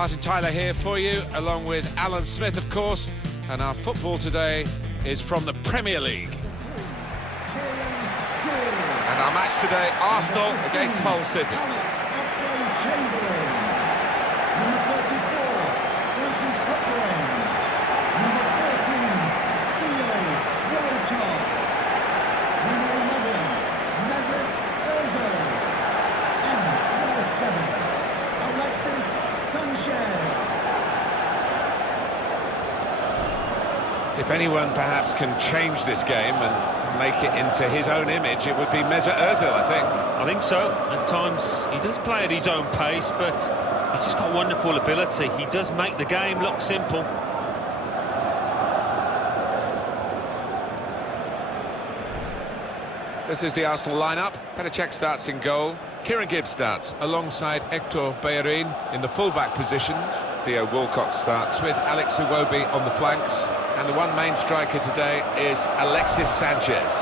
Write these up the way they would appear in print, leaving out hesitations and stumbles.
Martin Tyler here for you, along with Alan Smith, of course, and our football today is from the Premier League. And our match today, Arsenal against Hull City. Number 34, Francis Coquelin. Number 14, Theo Walcott. Number 11, Mesut Ozil. And number 7, Alexis Sanchez. If anyone perhaps can change this game and make it into his own image, it would be Mesut Ozil, I think. I think so. At times he does play at his own pace, but he's just got wonderful ability. He does make the game look simple. This is the Arsenal lineup. Petr starts in goal. Kieran Gibbs starts alongside Hector Bellerin in the full-back positions. Theo Walcott starts with Alex Iwobi on the flanks. And the one main striker today is Alexis Sanchez.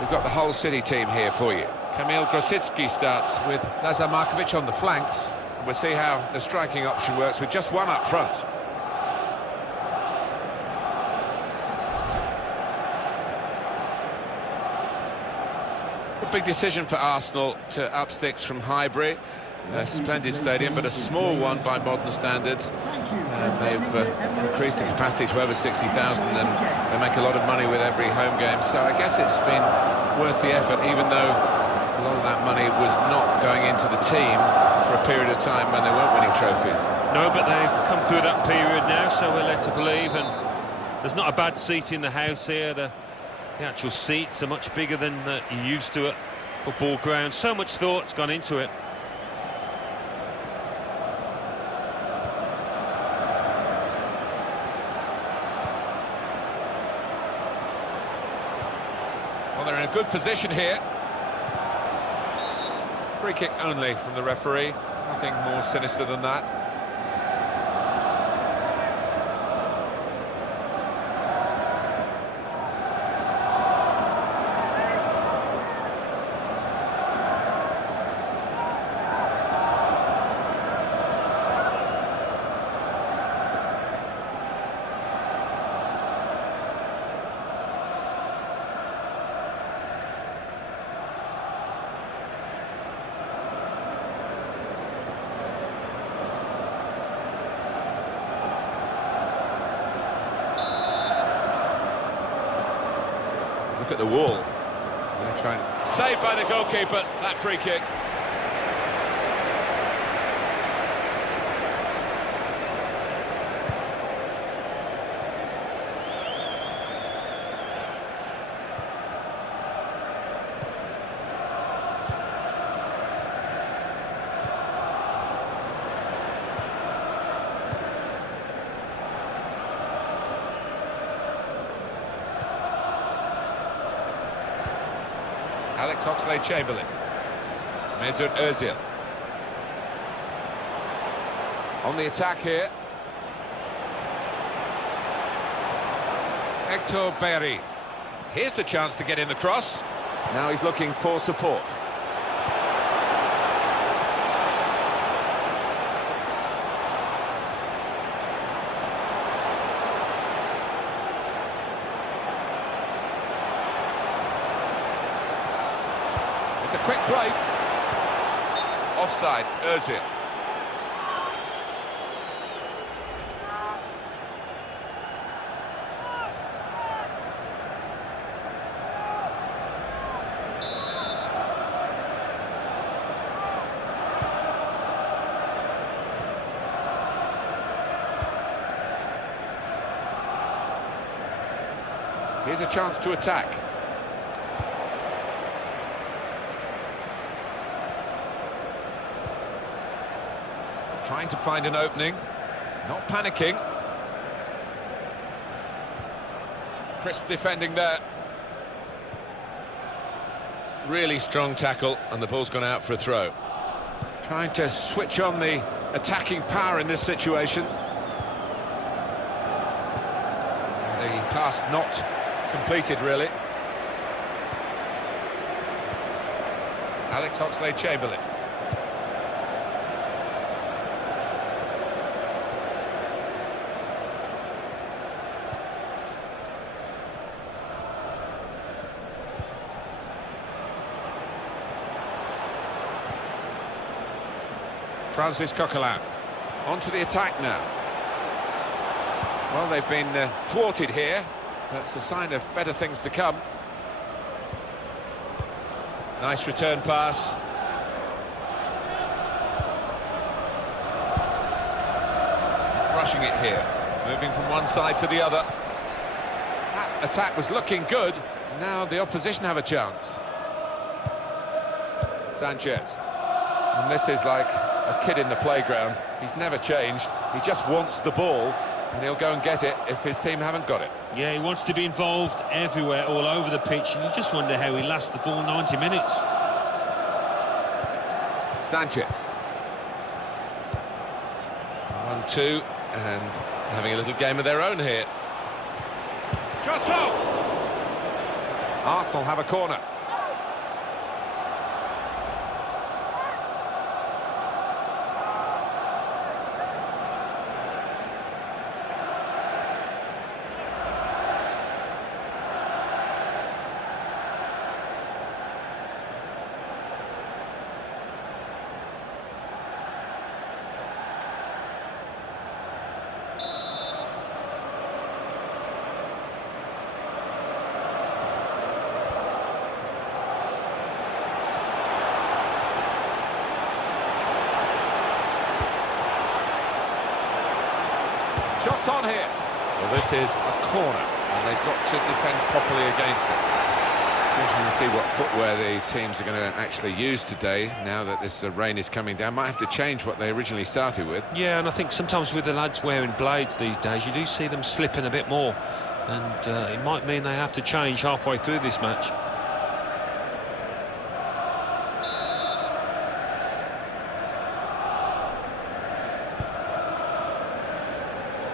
We've got the Hull City team here for you. Kamil Grosicki starts with Lazar Markovic on the flanks. We'll see how the striking option works with just one up front. A big decision for Arsenal to up sticks from Highbury. A splendid stadium, but a small one by modern standards. And they've increased the capacity to over 60,000, and they make a lot of money with every home game. So I guess it's been worth the effort, even though a lot of that money was not going into the team for a period of time when they weren't winning trophies. No, but they've come through that period now, so we're led to believe. And there's not a bad seat in the house here. The actual seats are much bigger than you're used to at football ground. So much thought's gone into it. Well, they're in a good position here. Free kick only from the referee. Nothing more sinister than that. Look at the wall. They're trying. Saved by the goalkeeper, that free kick. Alex Oxlade-Chamberlain. Mesut Ozil. On the attack here. Hector Bellerin. Here's the chance to get in the cross. Now he's looking for support. It's a quick break. Offside, Ozil. Here's a chance to attack. Trying to find an opening, not panicking. Crisp defending there. Really strong tackle, and the ball's gone out for a throw. Trying to switch on the attacking power in this situation. The pass not completed, really. Alex Oxlade-Chamberlain. Francis Coquelin onto the attack now. Well, they've been thwarted here. That's a sign of better things to come. Nice return pass. Rushing it here, moving from one side to the other. That attack was looking good. Now the opposition have a chance. Sanchez. And this is like a kid in the playground. He's never changed. He just wants the ball, and he'll go and get it if his team haven't got it. Yeah, he wants to be involved everywhere, all over the pitch, and you just wonder how he lasts the full 90 minutes. Sanchez. 1-2, and having a little game of their own here. Shot up! Arsenal have a corner. Shots on here. Well, this is a corner, and they've got to defend properly against it. Interesting to see what footwear the teams are going to actually use today, now that this rain is coming down. Might have to change what they originally started with. Yeah, and I think sometimes with the lads wearing blades these days, you do see them slipping a bit more, and it might mean they have to change halfway through this match.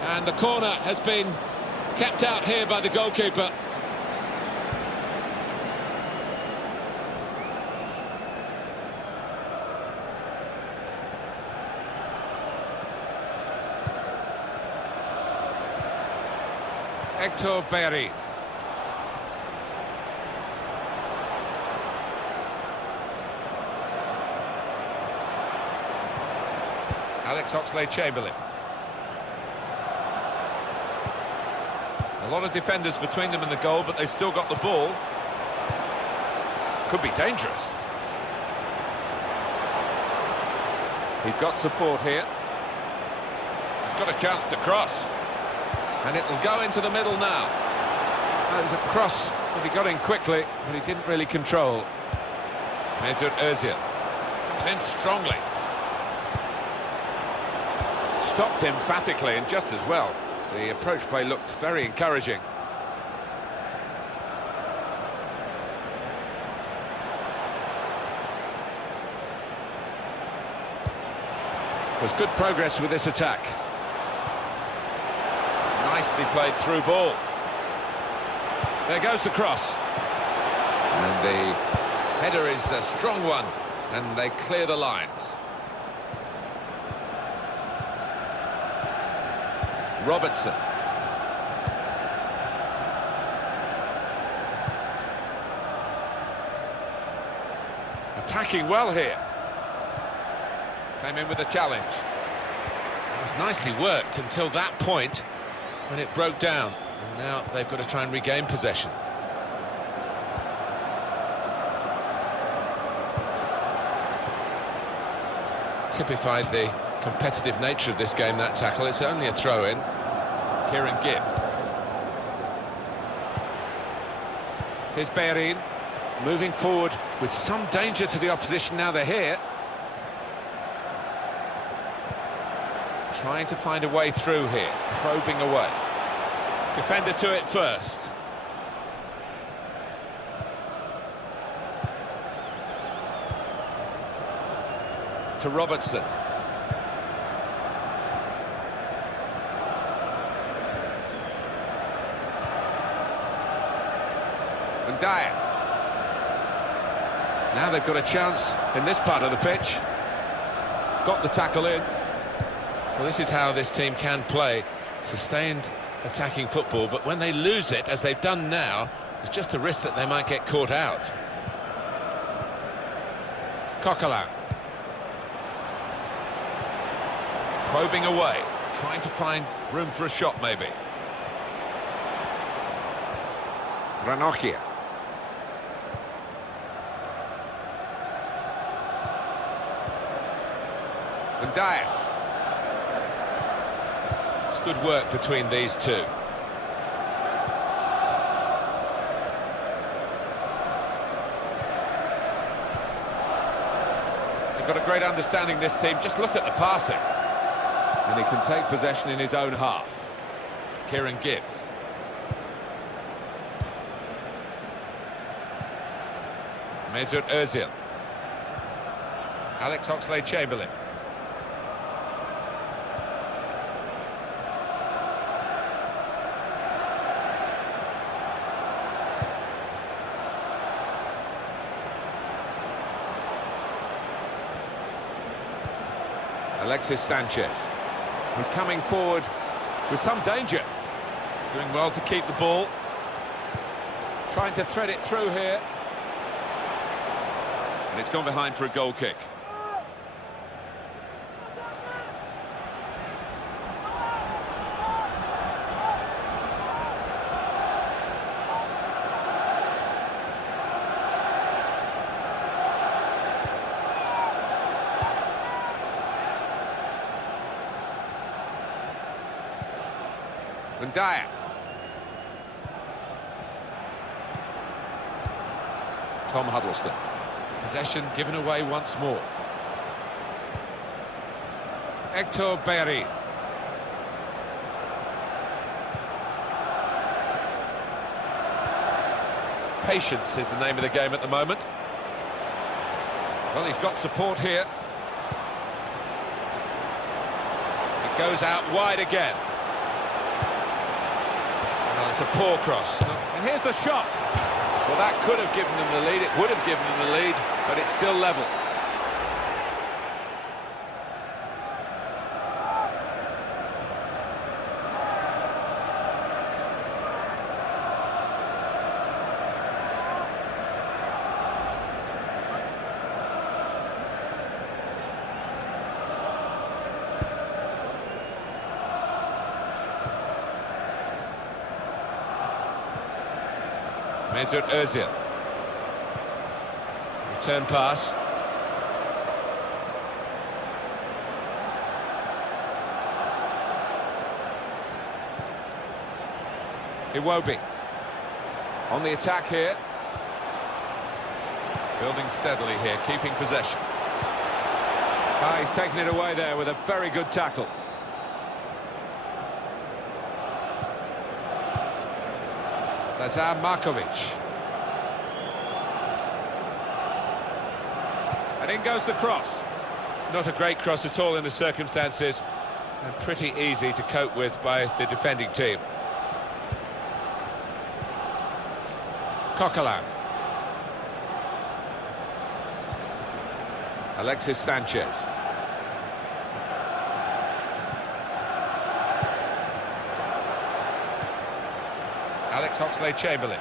And the corner has been kept out here by the goalkeeper. Hector Bellerin. Alex Oxlade-Chamberlain. A lot of defenders between them and the goal, but they still got the ball. Could be dangerous. He's got support here. He's got a chance to cross. And it will go into the middle now. That was a cross that he got in quickly, but he didn't really control. Mesut Ozil comes in strongly. Stopped emphatically and just as well. The approach play looked very encouraging. There's good progress with this attack. Nicely played through ball. There goes the cross. And the header is a strong one, and they clear the lines. Robertson. Attacking well here. Came in with a challenge. It was nicely worked until that point when it broke down. And now they've got to try and regain possession. Typified the competitive nature of this game, that tackle. It's only a throw-in. Kieran Gibbs. Here's Bellerin, moving forward with some danger to the opposition now they're here. Trying to find a way through here, probing away. Defender to it first. To Robertson. And Dyer. Now they've got a chance in this part of the pitch. Got the tackle in. Well, this is how this team can play. Sustained attacking football, but when they lose it, as they've done now, it's just a risk that they might get caught out. Coquelin. Probing away, trying to find room for a shot, maybe. Ranocchia. And Dyer. It's good work between these two. They've got a great understanding, this team. Just look at the passing. And he can take possession in his own half. Kieran Gibbs. Mesut Ozil. Alex Oxlade-Chamberlain. Alexis Sanchez. He's coming forward with some danger. Doing well to keep the ball. Trying to thread it through here. And it's gone behind for a goal kick. And Dyer. Tom Huddleston. Possession given away once more. Hector Bellerin. Patience is the name of the game at the moment. Well, he's got support here. It goes out wide again. Well, it's a poor cross. And here's the shot. Well, that could have given them the lead. It would have given them the lead, but it's still level. Mesut Ozil. Return pass. Iwobi. On the attack here. Building steadily here, keeping possession. Ah, he's taken it away there with a very good tackle. Lazar Markovic. And in goes the cross. Not a great cross at all in the circumstances, and pretty easy to cope with by the defending team. Coquelin. Alexis Sanchez. Alex Oxlade-Chamberlain.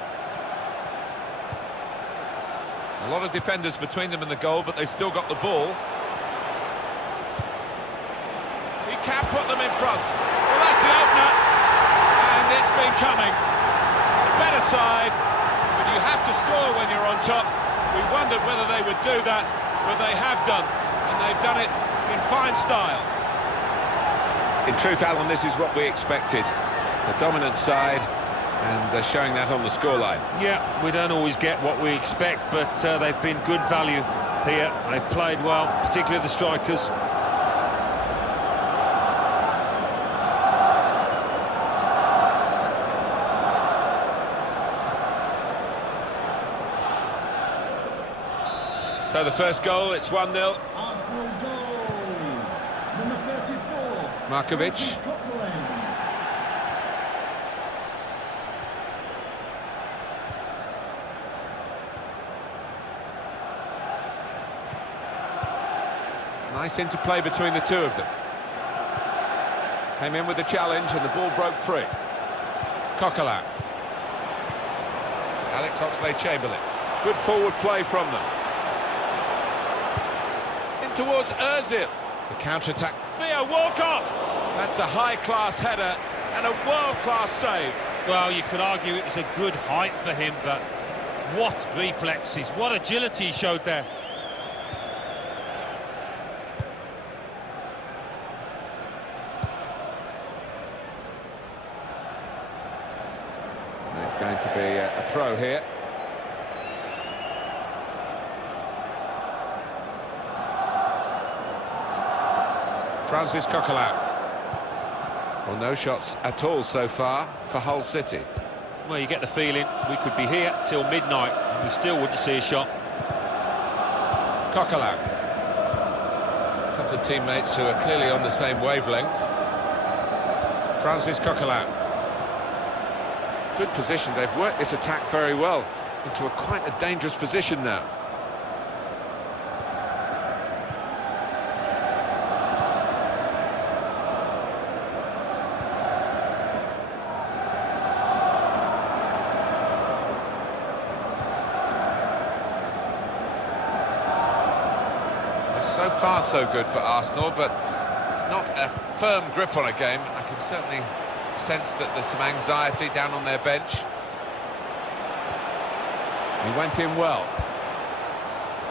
A lot of defenders between them and the goal, but they still got the ball. He can put them in front. Well, that's the opener, and it's been coming. Better side, but you have to score when you're on top. We wondered whether they would do that, but they have done, and they've done it in fine style. In truth, Alan, this is what we expected. The dominant side, and they're showing that on the scoreline. Yeah, we don't always get what we expect, but they've been good value here. They've played well, particularly the strikers. So the first goal, it's 1-0. Arsenal goal. Number 34. Markovic. Nice interplay between the two of them. Came in with the challenge and the ball broke free. Coquelin. Alex Oxlade-Chamberlain. Good forward play from them. In towards Ozil. The counter-attack via Walcott. That's a high-class header and a world-class save. Well, you could argue it was a good height for him, but what reflexes, what agility he showed there. And it's going to be a throw here. Francis Coquelin. Well, no shots at all so far for Hull City. Well, you get the feeling we could be here till midnight and we still wouldn't see a shot. Coquelin. A couple of teammates who are clearly on the same wavelength. Francis Coquelin. Good position. They've worked this attack very well into quite a dangerous position now. So far so good for Arsenal, but it's not a firm grip on a game. I can certainly sense that there's some anxiety down on their bench. He went in well.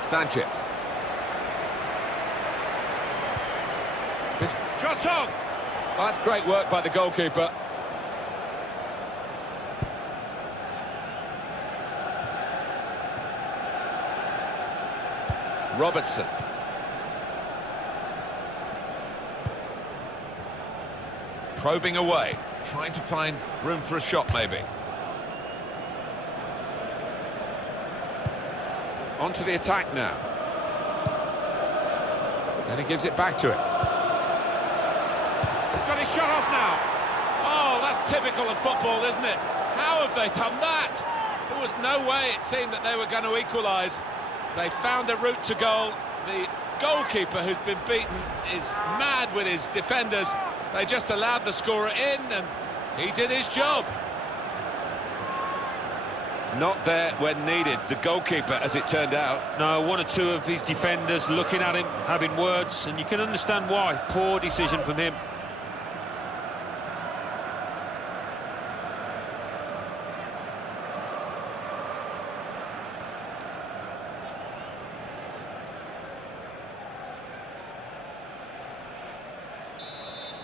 Sanchez. This shot on! Oh, that's great work by the goalkeeper. Robertson. Probing away, trying to find room for a shot maybe. On to the attack now. And he gives it back to him. He's got his shot off now. Oh, that's typical of football, isn't it? How have they done that? There was no way it seemed that they were going to equalise. They found a route to goal. The goalkeeper, who's been beaten, is mad with his defenders. They just allowed the scorer in, and he did his job. Not there when needed, the goalkeeper, as it turned out. No, one or two of his defenders looking at him, having words, and you can understand why. Poor decision from him.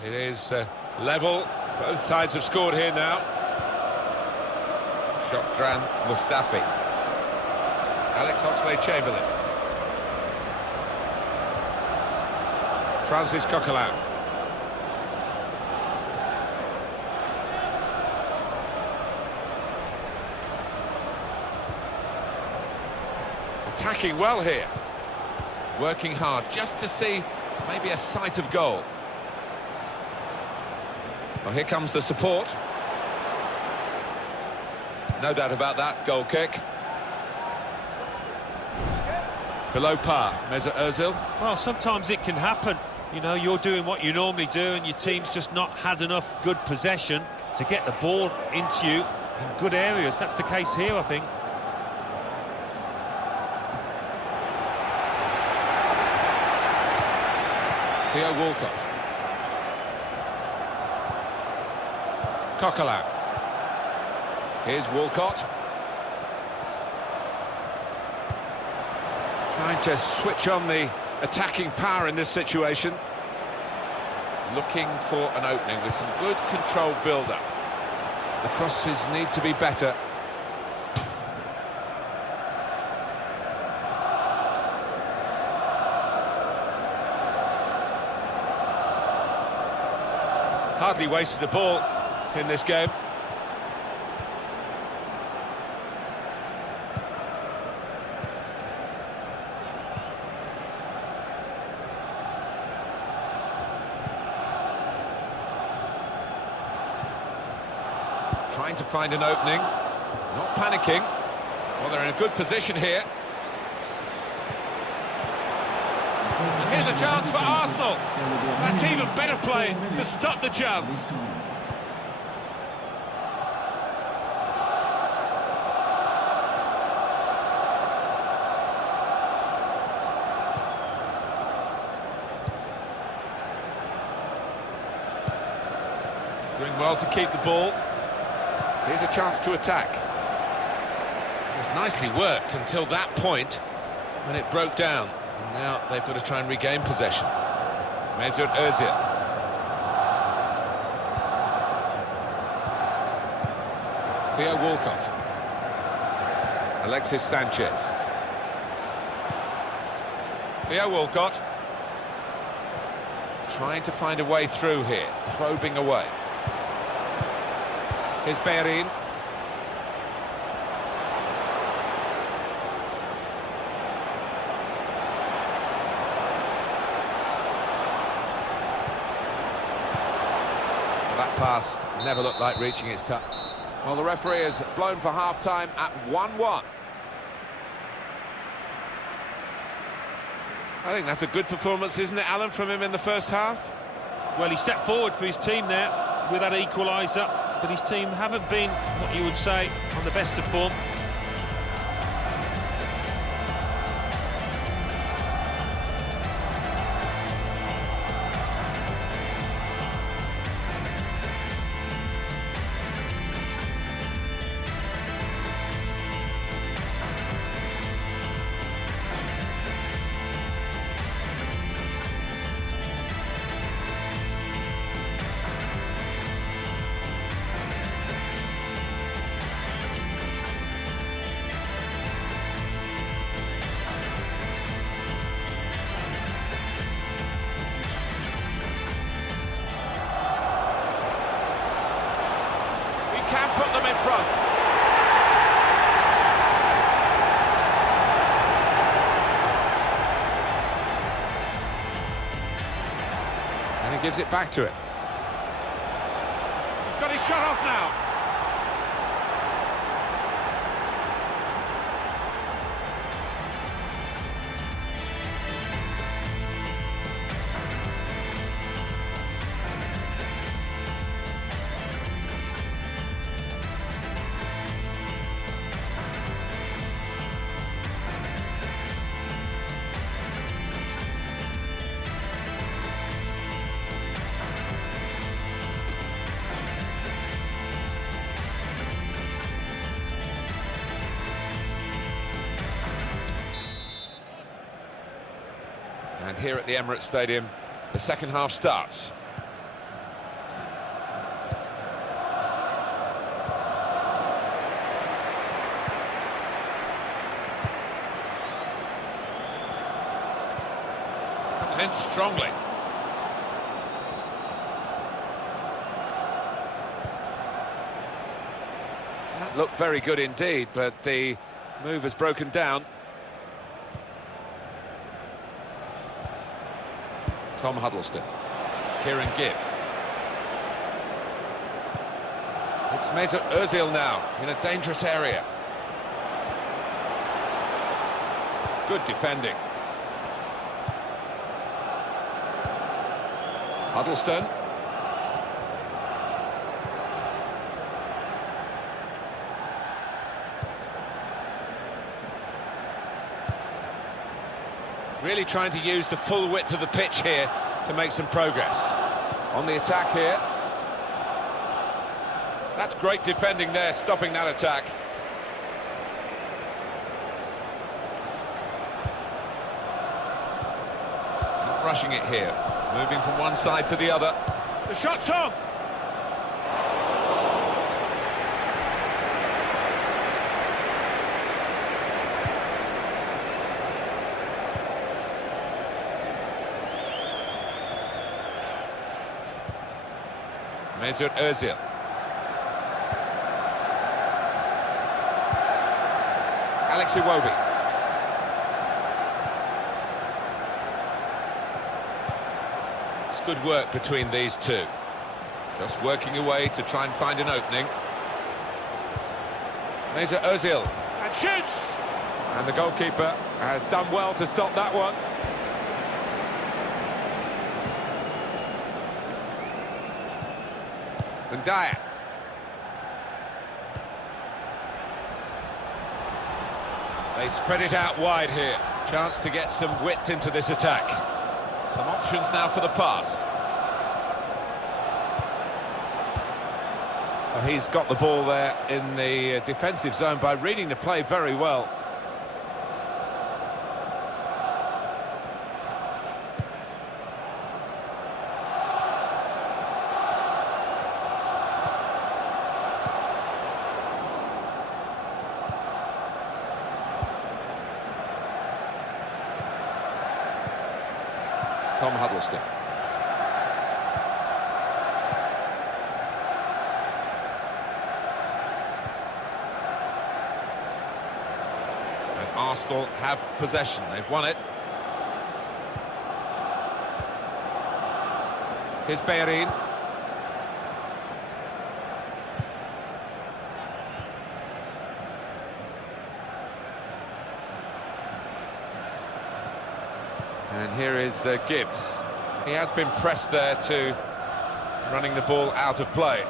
It is level. Both sides have scored here now. Shotran Mustafi. Alex Oxlade-Chamberlain. Francis Coquelin. Attacking well here. Working hard just to see maybe a sight of goal. Well, here comes the support. No doubt about that, goal kick. Below par, Mesut Ozil. Well, sometimes it can happen. You know, you're doing what you normally do and your team's just not had enough good possession to get the ball into you in good areas. That's the case here, I think. Theo Walcott. Coquelin. Here's Walcott. Trying to switch on the attacking power in this situation. Looking for an opening with some good controlled build-up. The crosses need to be better. Hardly wasted the ball in this game. Trying to find an opening, not panicking. Well, they're in a good position here. Here's a chance for Arsenal. That's even better play to stop the chance. Doing well to keep the ball. Here's a chance to attack. It was nicely worked until that point when it broke down. And now they've got to try and regain possession. Mesut Ozil. Theo Walcott. Alexis Sanchez. Theo Walcott. Trying to find a way through here, probing away. Here's Bellerin. That pass never looked like reaching its target. Well, the referee has blown for half-time at 1-1. I think that's a good performance, isn't it, Alan, from him in the first half? Well, he stepped forward for his team there with that equaliser, but his team haven't been, what you would say, on the best of form. Can put them in front. And he gives it back to it. He's got his shot off now. And here at the Emirates Stadium, the second half starts. Comes in strongly. That looked very good indeed, but the move has broken down. Tom Huddleston, Kieran Gibbs. It's Mesut Ozil now in a dangerous area. Good defending. Huddleston. Really trying to use the full width of the pitch here to make some progress. On the attack here. That's great defending there, stopping that attack. Not rushing it here. Moving from one side to the other. The shot's on! Mesut Ozil. Alex Iwobi. It's good work between these two. Just working away to try and find an opening. Mesut Ozil. And shoots! And the goalkeeper has done well to stop that one. And Dyer. They spread it out wide here. Chance to get some width into this attack. Some options now for the pass. Well, he's got the ball there in the defensive zone by reading the play very well. Tom Huddleston. And Arsenal have possession. They've won it. Here's Bellerin. And here is Gibbs. He has been pressed there to running the ball out of play.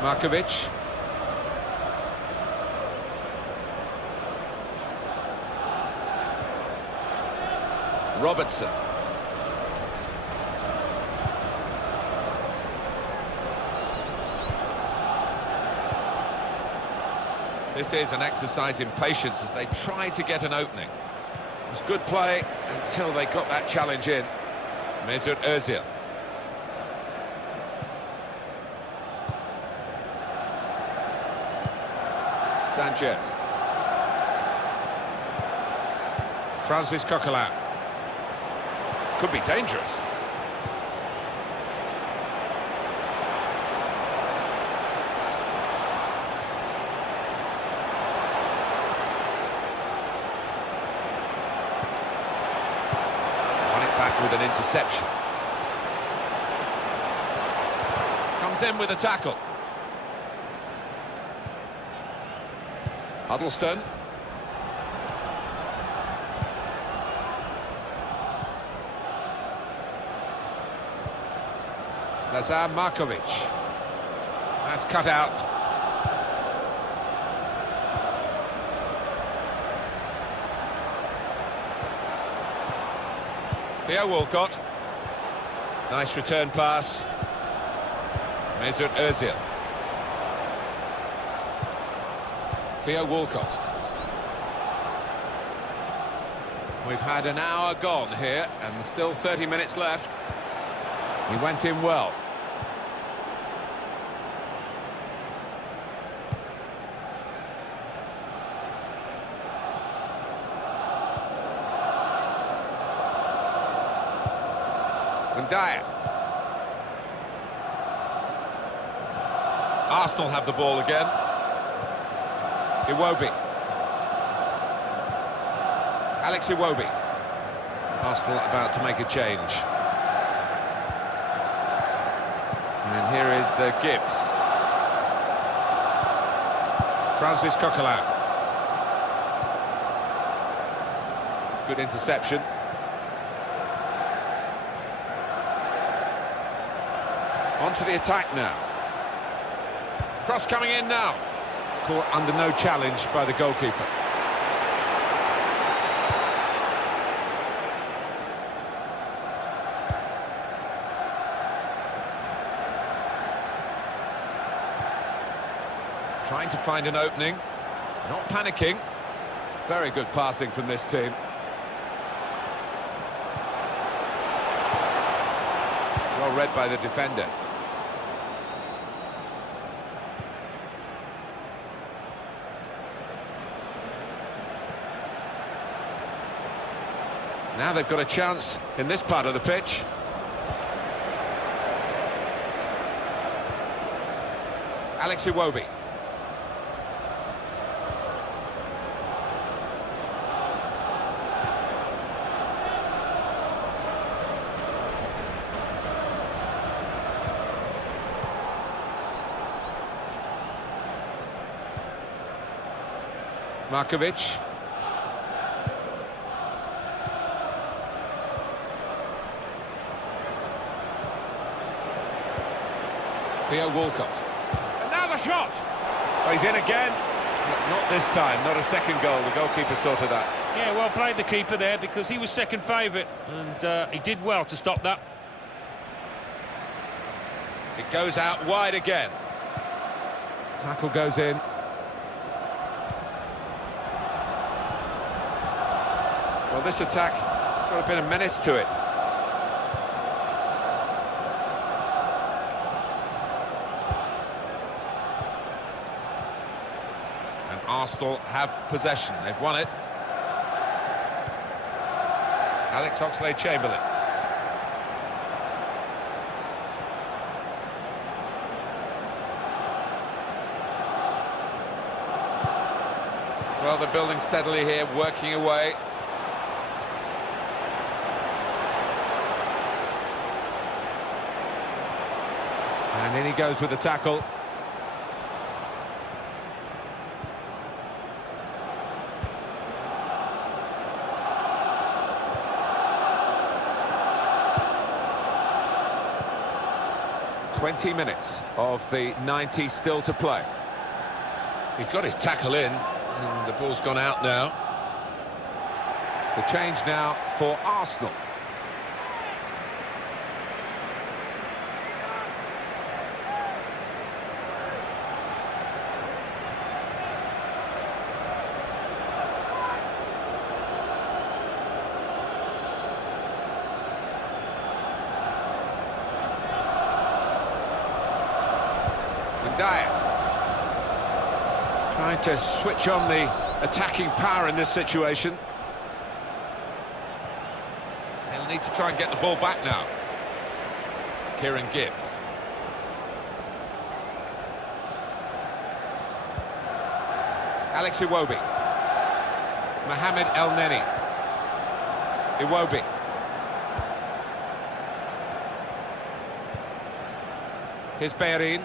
Markovic. Robertson. This is an exercise in patience as they try to get an opening. It was good play until they got that challenge in. Mesut Özil. Sanchez. Francis Coquelin. Could be dangerous. With an interception. Comes in with a tackle. Huddleston. Lazar Markovic. That's cut out. Theo Walcott. Nice return pass. Mesut Özil. Theo Walcott. We've had an hour gone here and still 30 minutes left. He went in well. And Dyer. Arsenal have the ball again. Iwobi. Alex Iwobi. Arsenal about to make a change. And here is Gibbs. Francis Coquelin. Good interception. On to the attack now. Cross coming in now. Caught under no challenge by the goalkeeper. Trying to find an opening. Not panicking. Very good passing from this team. Well read by the defender. Now they've got a chance in this part of the pitch. Alex Iwobi. Markovic. Theo Walcott. And now the shot! Oh, he's in again. Not this time, not a second goal. The goalkeeper sorted that. Yeah, well played the keeper there, because he was second favourite, and he did well to stop that. It goes out wide again. Tackle goes in. Well, this attack got a bit of menace to it. And Arsenal have possession. They've won it. Alex Oxlade-Chamberlain. Well, they're building steadily here, working away. And in he goes with the tackle. "20 minutes of the 90 still to play. He's got his tackle in, and the ball's gone out now. The change now for Arsenal. Dyer trying to switch on the attacking power in this situation. They'll need to try and get the ball back now. Kieran Gibbs. Alex Iwobi. Mohamed El Neni. Iwobi. Here's Bellerin.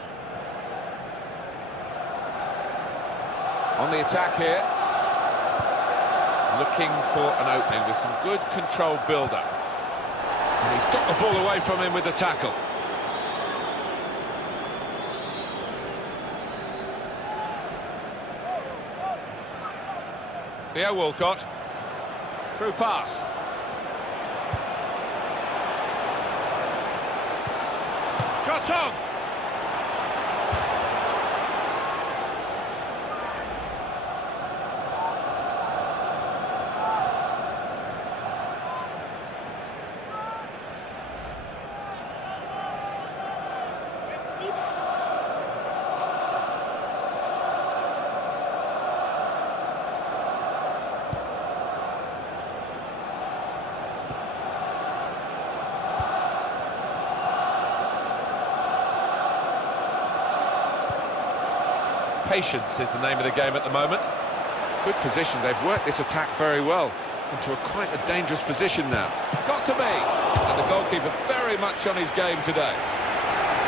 On the attack here, looking for an opening with some good controlled build-up. And he's got the ball away from him with the tackle. Theo Walcott, through pass. Shot on! Patience is the name of the game at the moment. Good position, they've worked this attack very well into quite a dangerous position now. Got to be! And the goalkeeper very much on his game today.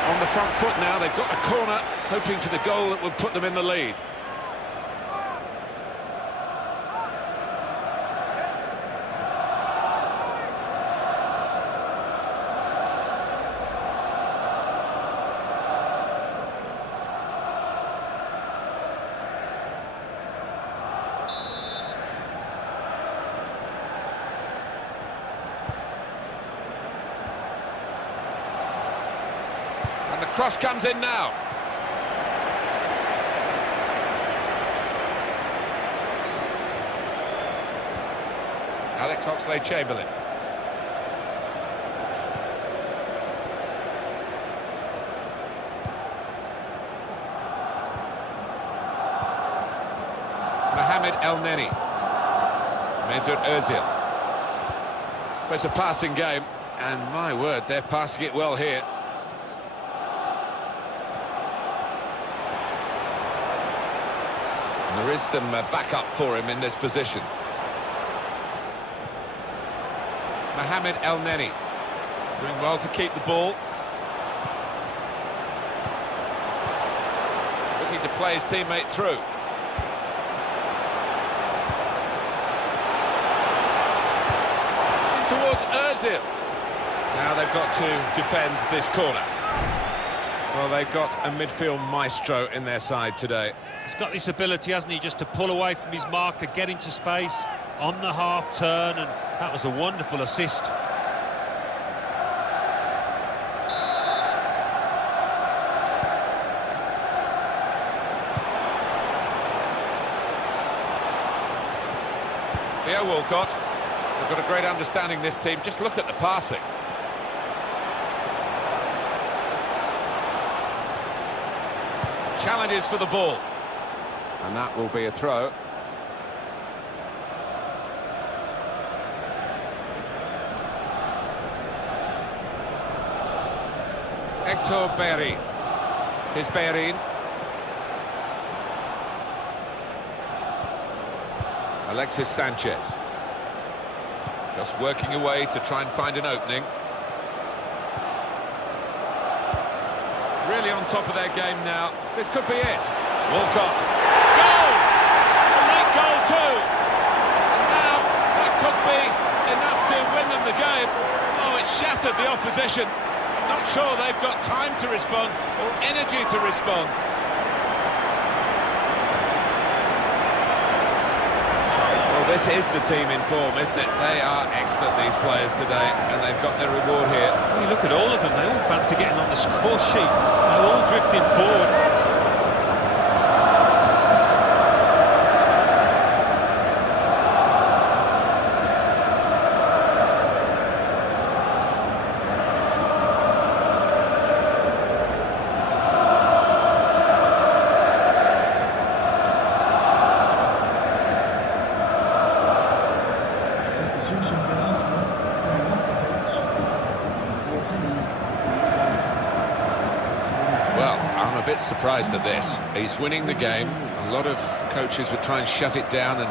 On the front foot now, they've got a corner, hoping for the goal that will put them in the lead. Cross comes in now. Alex Oxlade-Chamberlain. Mohamed El Neni. Mesut Ozil. It's a passing game, and my word, they're passing it well here. There is some backup for him in this position. Mohamed El Neni doing well to keep the ball. Looking to play his teammate through. In towards Ozil. Now they've got to defend this corner. Well, they've got a midfield maestro in their side today. He's got this ability, hasn't he, just to pull away from his marker, get into space on the half turn, and that was a wonderful assist. Theo Walcott, they've got a great understanding, this team. Just look at the passing. Challenges for the ball. And that will be a throw. Hector Bellerin. Here's Bellerin. Alexis Sanchez. Just working away to try and find an opening. Really on top of their game now. This could be it. Walcott. Goal! A late goal too. And now that could be enough to win them the game. Oh, it shattered the opposition. I'm not sure they've got time to respond or energy to respond. Well, this is the team in form, isn't it? They are excellent, these players today, and they've got their reward here. Well, you look at all of them, they all fancy getting on the score sheet. They're all drifting forward. Well, I'm a bit surprised at this. He's winning the game. A lot of coaches would try and shut it down and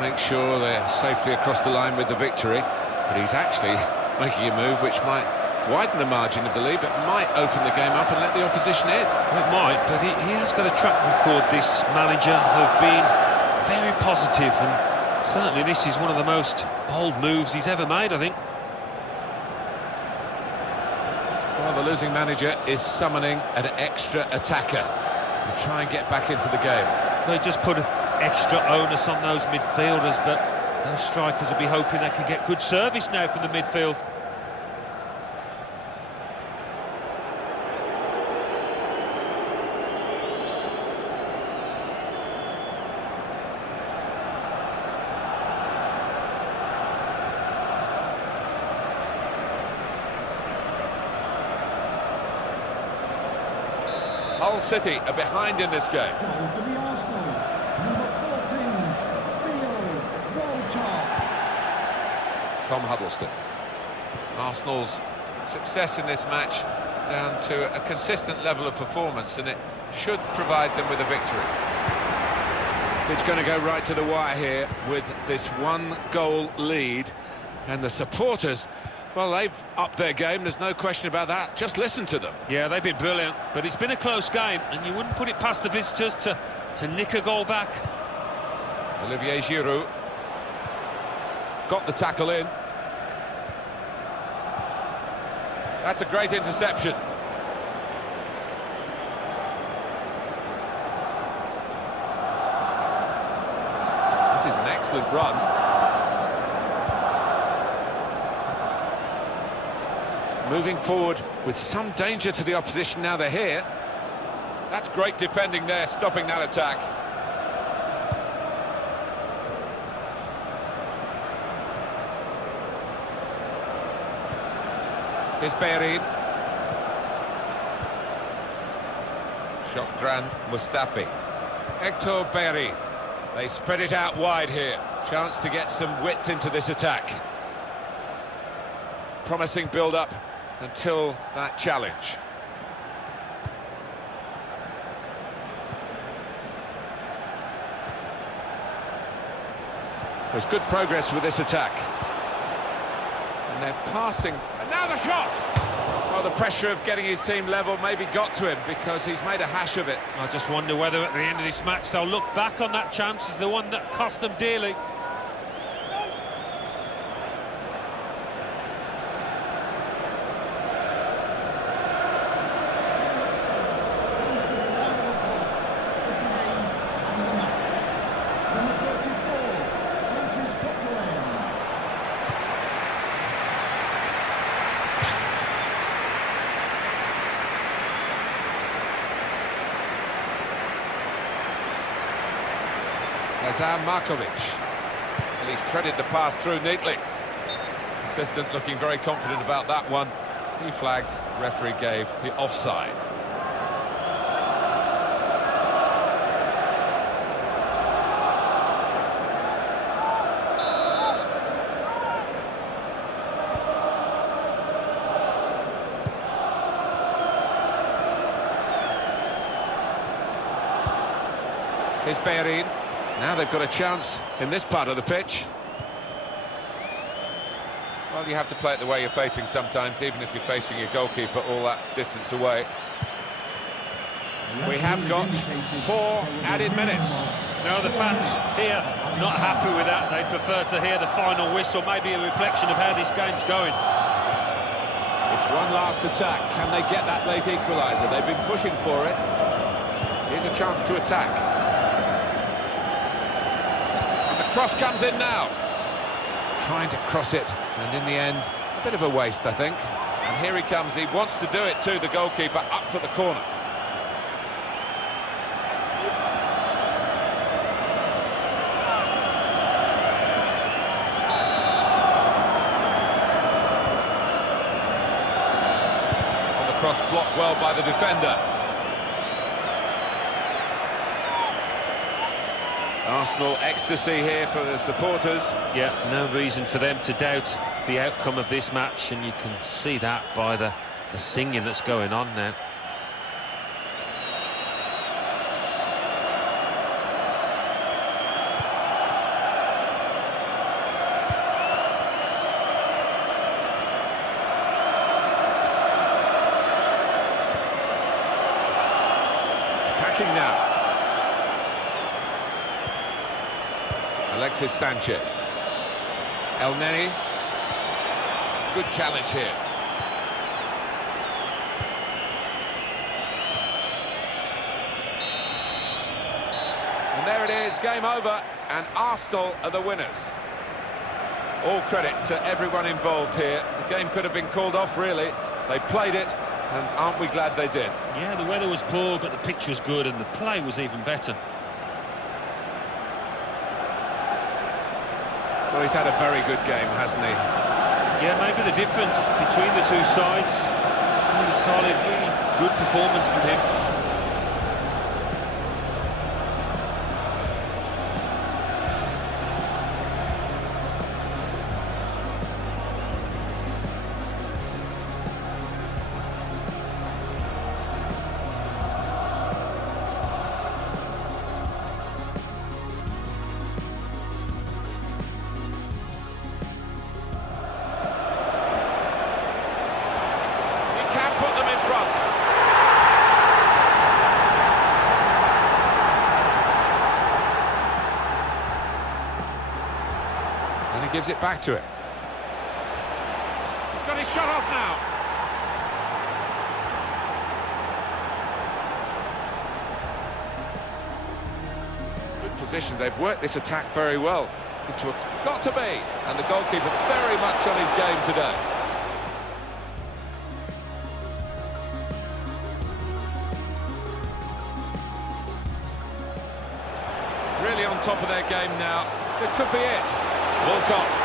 make sure they're safely across the line with the victory. But he's actually making a move which might widen the margin of the lead, but might open the game up and let the opposition in. It might, but he has got a track record, this manager, of being very positive, and certainly this is one of the most bold moves he's ever made, I think. Well, the losing manager is summoning an extra attacker to try and get back into the game. They just put an extra onus on those midfielders, but those strikers will be hoping they can get good service now from the midfield. Hull City are behind in this game. Goal for the Arsenal. Number 14, Theo Walcott. Tom Huddleston. Arsenal's success in this match down to a consistent level of performance, and it should provide them with a victory. It's going to go right to the wire here with this one-goal lead, and the supporters, well, they've upped their game, there's no question about that. Just listen to them. Yeah, they've been brilliant, but it's been a close game, and you wouldn't put it past the visitors to nick a goal back. Olivier Giroud got the tackle in. That's a great interception. This is an excellent run. Moving forward with some danger to the opposition now they're here. That's great defending there, stopping that attack. Here's Bellerin. Shokran Mustafi. Hector Bellerin. They spread it out wide here. Chance to get some width into this attack. Promising build-up until that challenge. There's good progress with this attack. And they're passing. And now the shot! Well, the pressure of getting his team level maybe got to him because he's made a hash of it. I just wonder whether at the end of this match they'll look back on that chance as the one that cost them dearly. Markovic. And he's threaded the pass through neatly. Assistant looking very confident about that one. He flagged, referee gave the offside. Here's Bellerin. Now they've got a chance in this part of the pitch. Well, you have to play it the way you're facing sometimes, even if you're facing your goalkeeper all that distance away. We have got 4 added minutes. No, the fans here not happy with that. They prefer to hear the final whistle, maybe a reflection of how this game's going. It's one last attack. Can they get that late equaliser? They've been pushing for it. Here's a chance to attack. And the cross comes in now. Trying to cross it, and in the end, a bit of a waste, I think. And here he comes. He wants to do it too, the goalkeeper, up for the corner. Cross blocked well by the defender. Arsenal ecstasy here for the supporters. Yeah, no reason for them to doubt the outcome of this match, and you can see that by the singing that's going on now. Now Alexis Sanchez, El Neni, good challenge here. And there it is, game over, and Arsenal are the winners. All credit to everyone involved here. The game could have been called off, really. They played it, and aren't we glad they did? Yeah, the weather was poor, but the pitch was good, and the play was even better. Well, he's had a very good game, hasn't he? Yeah, maybe the difference between the two sides. Really solid, really good performance from him. Gives it back to him. He's got his shot off now. Good position. They've worked this attack very well. Got to be. And the goalkeeper very much on his game today. Really on top of their game now. This could be it. Walcott